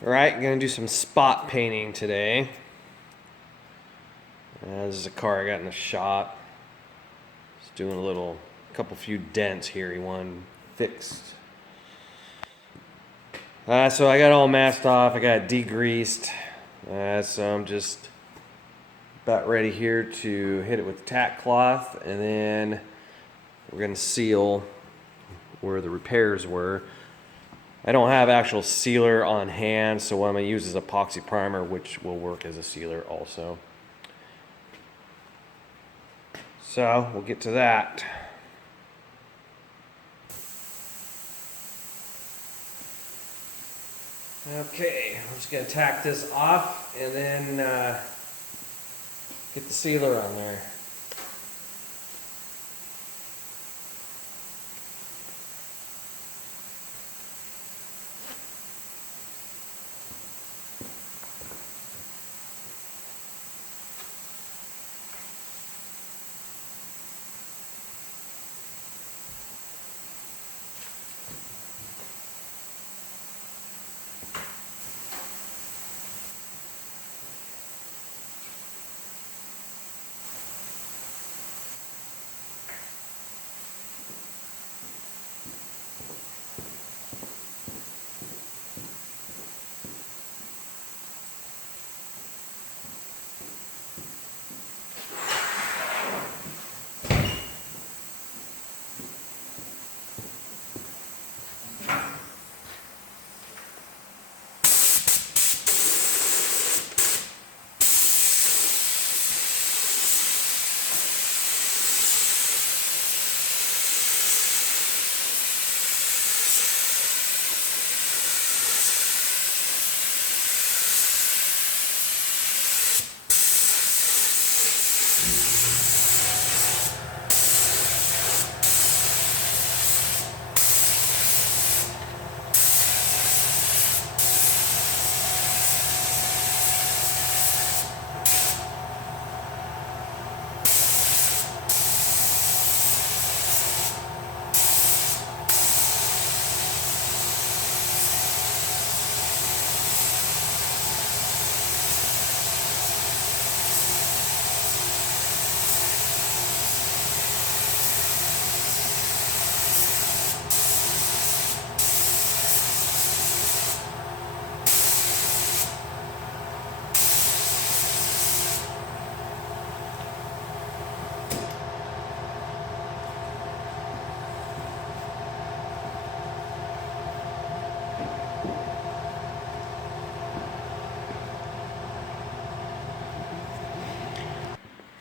Alright, I'm going to do some spot painting today. This is a car I got in the shop. Just doing a couple few dents here. He wanted fixed. So I got all masked off. I got it degreased. So I'm just about ready here to hit it with tack cloth, and then we're going to seal where the repairs were. I don't have actual sealer on hand, so what I'm going to use is epoxy primer, which will work as a sealer also. So we'll get to that. Okay, I'm just going to tack this off and then get the sealer on there.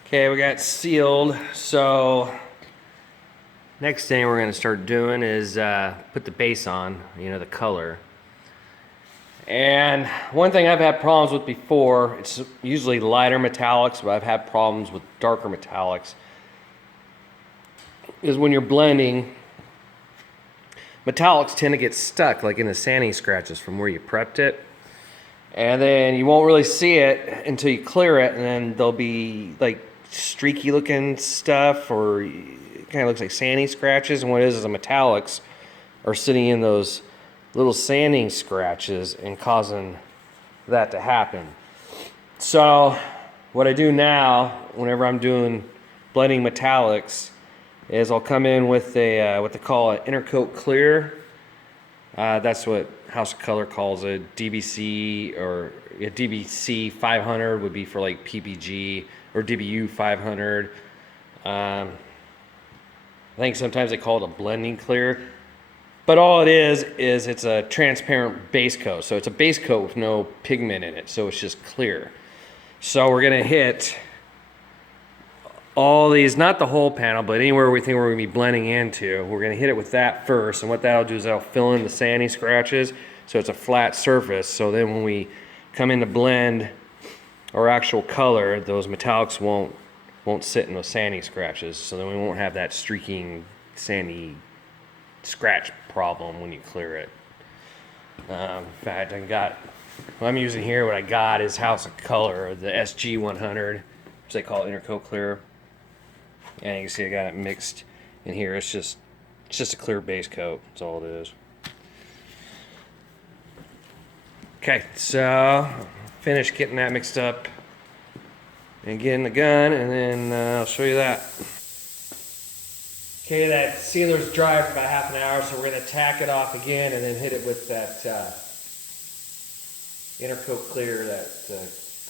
Okay, we got it sealed. So next thing we're going to start doing is put the base on, the color. And one thing I've had problems with before, it's usually lighter metallics, but I've had problems with darker metallics, is when you're blending, metallics tend to get stuck like in the sanding scratches from where you prepped it. And then you won't really see it until you clear it, and then there'll be like streaky looking stuff, or it kind of looks like sanding scratches, and what it is the metallics are sitting in those little sanding scratches and causing that to happen. So what I do now whenever I'm doing blending metallics is I'll come in with a what they call an intercoat clear. That's what House of Color calls it. DBC, or DBC 500 would be for like PPG, or DBU 500. I think sometimes they call it a blending clear. But all it is it's a transparent base coat. So it's a base coat with no pigment in it, so it's just clear. So we're going to hit all these, not the whole panel, but anywhere we think we're going to be blending into, we're going to hit it with that first. And what that'll do is that'll fill in the sanding scratches, so it's a flat surface. So then when we come in to blend our actual color, those metallics won't sit in those sanding scratches. So then we won't have that streaking, sandy scratch problem when you clear it. In fact, what I'm using here, what I got is House of Color, the SG 100, which they call intercoat clear. And you can see I got it mixed in here. It's just a clear base coat. That's all it is. Okay, so finished getting that mixed up and getting the gun, and then I'll show you that. Okay, that sealer's dry for about half an hour, so we're going to tack it off again and then hit it with that Intercoat Clear, that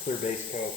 clear base coat.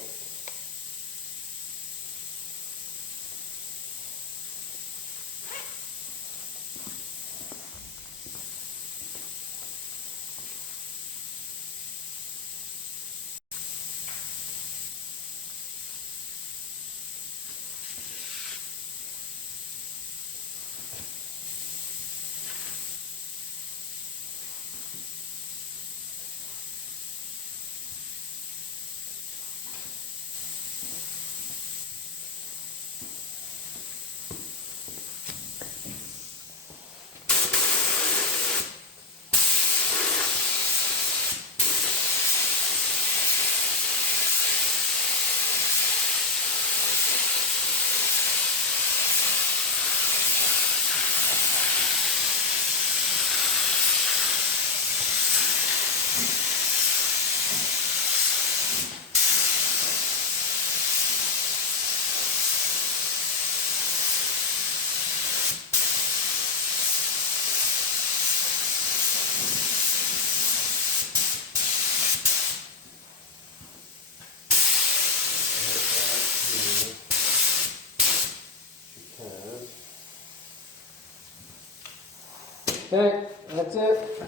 Okay, that's it.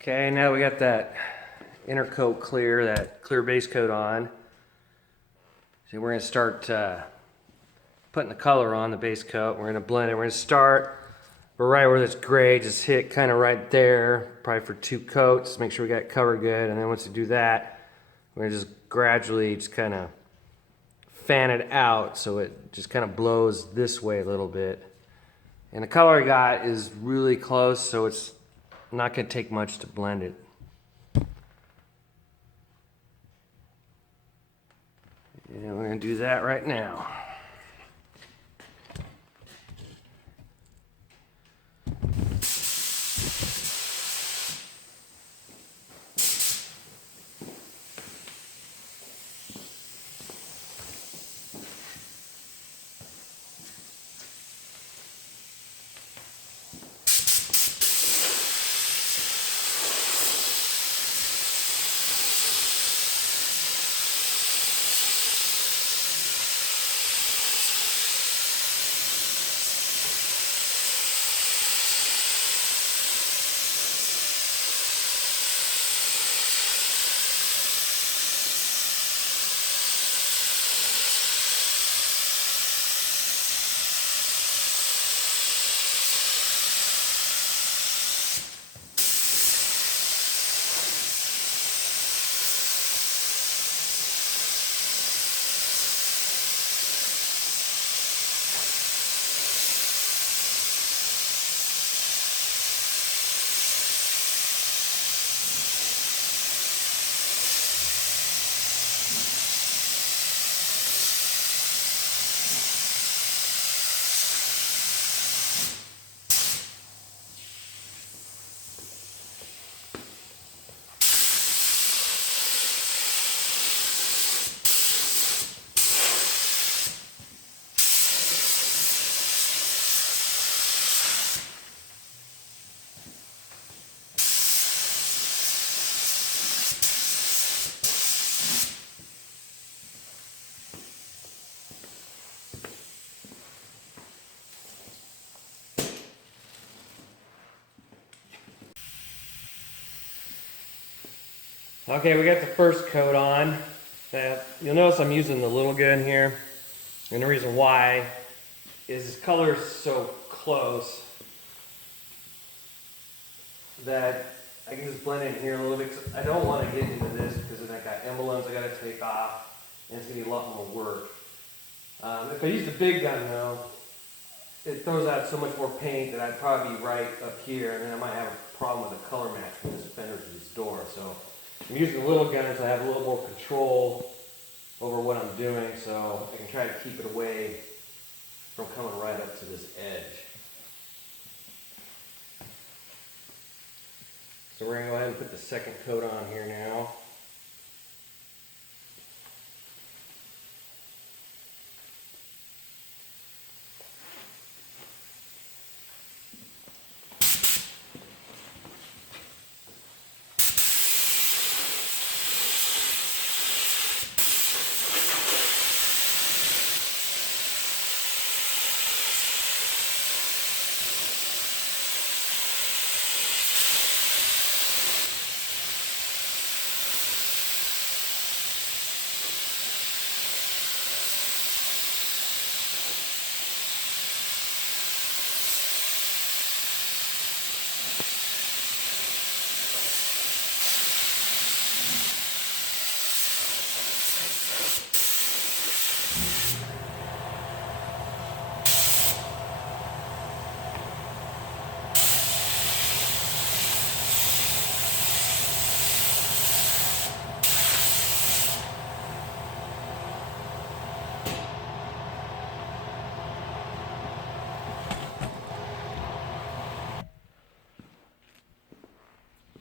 Okay, now we got that Intercoat Clear, that clear base coat on. So we're going to start putting the color on the base coat. We're going to blend it. We're going to start right where this gray, just hit kind of right there, probably for 2 coats. Make sure we got it covered good. And then once you do that, we're going to just gradually just kind of fan it out so it just kind of blows this way a little bit. And the color I got is really close, so it's not going to take much to blend it. And we're going to do that right now. Okay, we got the first coat on. Now, you'll notice I'm using the little gun here. And the reason why is this color is so close that I can just blend it in here a little bit. I don't want to get into this because then I got emblems I got to take off, and it's going to be a lot more work. If I use the big gun though, it throws out so much more paint that I'd probably be right up here, and then I might have a problem with the color match from this fender to this door. So I'm using the little gun so I have a little more control over what I'm doing so I can try to keep it away from coming right up to this edge. So we're going to go ahead and put the second coat on here now.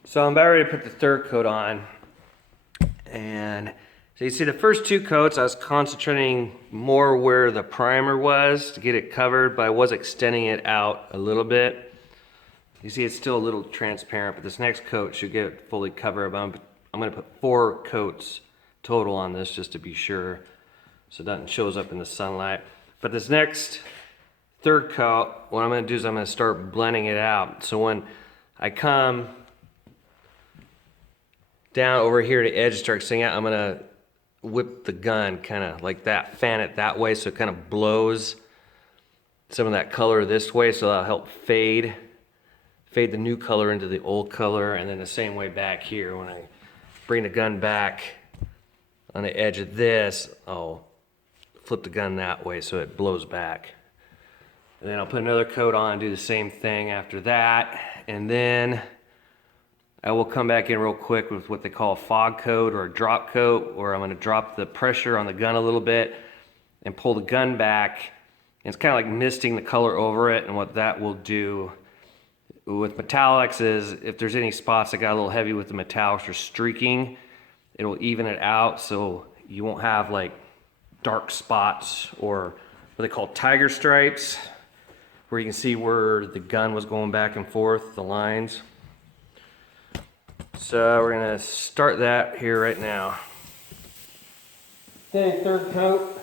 So I'm about ready to put the third coat on. And so you see the first two coats, I was concentrating more where the primer was to get it covered, but I was extending it out a little bit. You see it's still a little transparent, but this next coat should get it fully covered. I'm going to put 4 coats total on this just to be sure so it doesn't shows up in the sunlight. But this next third coat, what I'm going to do is I'm going to start blending it out. So when I come down over here to edge and start seeing it, I'm going to whip the gun kind of like that, fan it that way so it kind of blows some of that color this way, so that'll help fade the new color into the old color. And then the same way back here, when I bring the gun back on the edge of this, I'll flip the gun that way so it blows back. And then I'll put another coat on and do the same thing after that. And then I will come back in real quick with what they call a fog coat or a drop coat, where I'm going to drop the pressure on the gun a little bit and pull the gun back. And it's kind of like misting the color over it. And what that will do with metallics is if there's any spots that got a little heavy with the metallics or streaking, it'll even it out so you won't have like dark spots or what they call tiger stripes, where you can see where the gun was going back and forth, the lines. So we're going to start that here right now. Okay, third coat.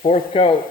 Fourth coat.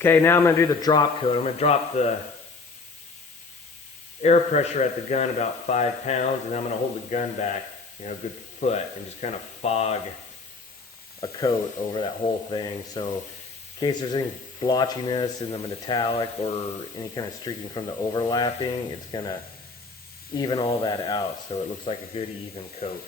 Okay, now I'm going to do the drop coat. I'm going to drop the air pressure at the gun about 5 pounds, and I'm going to hold the gun back, a good foot, and just kind of fog a coat over that whole thing. So in case there's any blotchiness in the metallic or any kind of streaking from the overlapping, it's going to even all that out so it looks like a good even coat.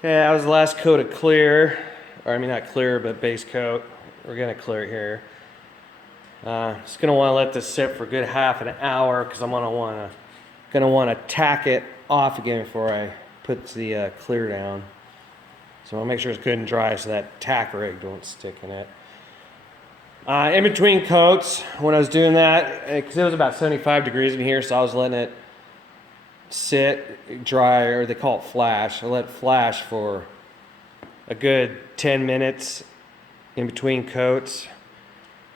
Okay, that was the last coat of clear, or I mean not clear, but base coat. We're gonna clear it here. Just gonna want to let this sit for a good half an hour because I'm gonna want to tack it off again before I put the clear down. So I'll make sure it's good and dry so that tack rig don't stick in it. In between coats, when I was doing that, because it was about 75 degrees in here, so I was letting it sit, dry, or they call it flash. I let it flash for a good 10 minutes in between coats.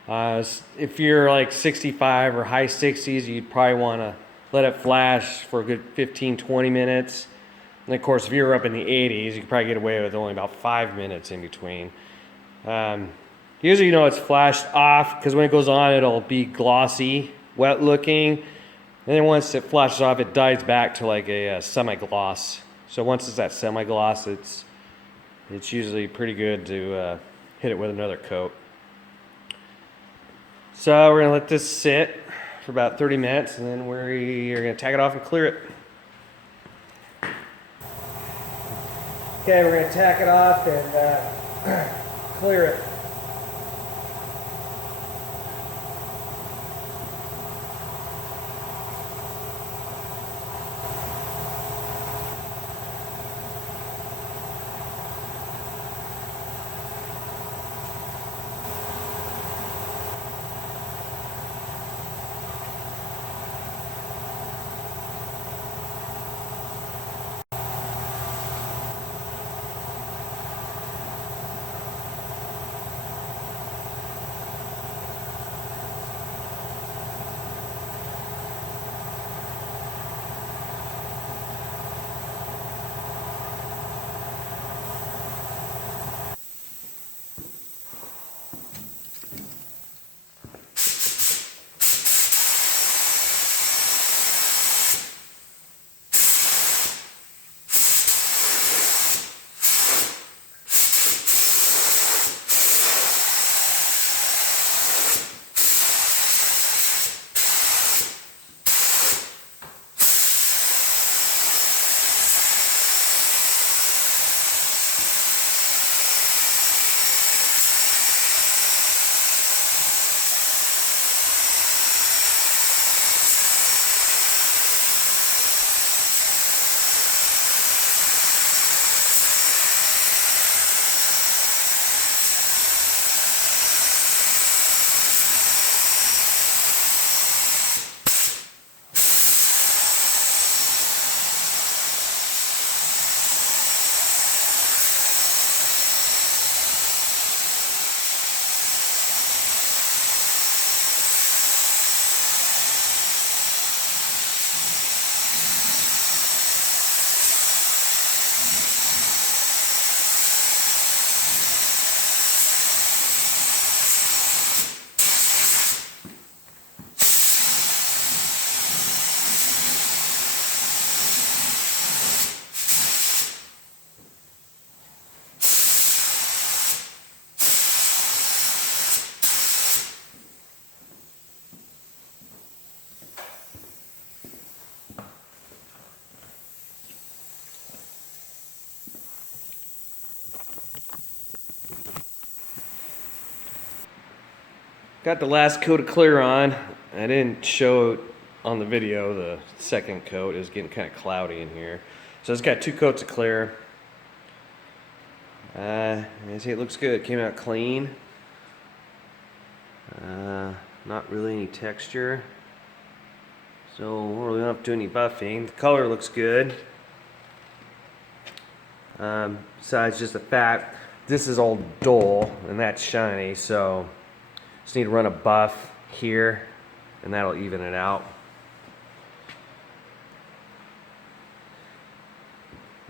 If you're like 65 or high 60s, you'd probably want to let it flash for a good 15-20 minutes. And of course, if you're up in the 80s, you could probably get away with only about 5 minutes in between. Usually, it's flashed off because when it goes on, it'll be glossy, wet looking. And then once it flashes off, it dies back to like a semi-gloss. So once it's that semi-gloss, it's usually pretty good to hit it with another coat. So we're going to let this sit for about 30 minutes, and then we're going to tack it off and clear it. Okay, we're going to tack it off and clear it. Got the last coat of clear on. I didn't show it on the video, the second coat. It was getting kind of cloudy in here. So it's got 2 coats of clear. You see it looks good. It came out clean. Not really any texture. So we really don't have to do any buffing. The color looks good. Besides just the fact, this is all dull and that's shiny, so just need to run a buff here and that'll even it out.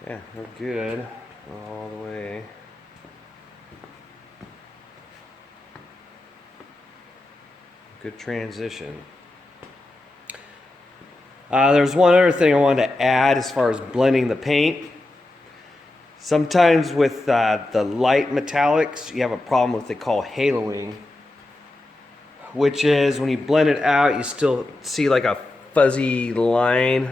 Yeah, we're good all the way. Good transition. There's one other thing I wanted to add as far as blending the paint. Sometimes with the light metallics, you have a problem with what they call haloing, which is when you blend it out, you still see like a fuzzy line,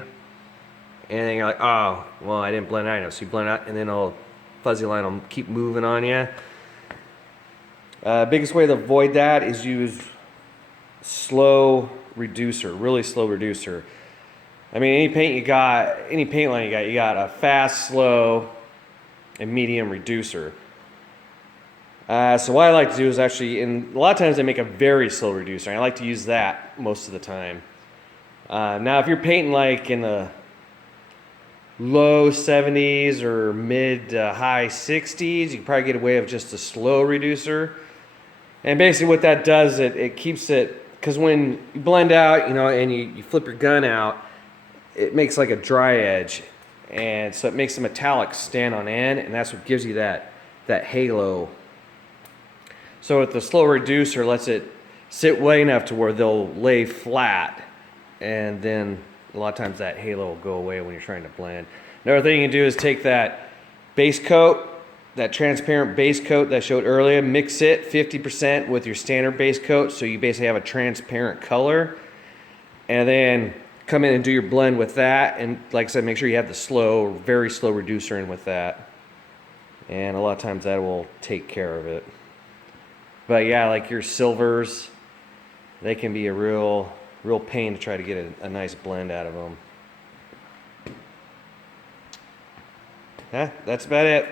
and then you're like, oh, well, I didn't blend it out. So you blend it out, and then a fuzzy line will keep moving on you. Biggest way to avoid that is use slow reducer, really slow reducer. I mean, any paint line you got a fast, slow, and medium reducer. So what I like to do is actually, and a lot of times I make a very slow reducer. I like to use that most of the time. Now, if you're painting like in the low 70s or mid to high 60s, you can probably get away with just a slow reducer. And basically what that does, it keeps it, because when you blend out, and you flip your gun out, it makes like a dry edge. And so it makes the metallics stand on end, and that's what gives you that halo. So with the slow reducer, lets it sit way enough to where they'll lay flat, and then a lot of times that halo will go away when you're trying to blend. Another thing you can do is take that base coat, that transparent base coat that I showed earlier, mix it 50% with your standard base coat, so you basically have a transparent color, and then come in and do your blend with that. And like I said, make sure you have the slow, very slow reducer in with that, and a lot of times that will take care of it. But yeah, like your silvers, they can be a real pain to try to get a nice blend out of them. Yeah, that's about it.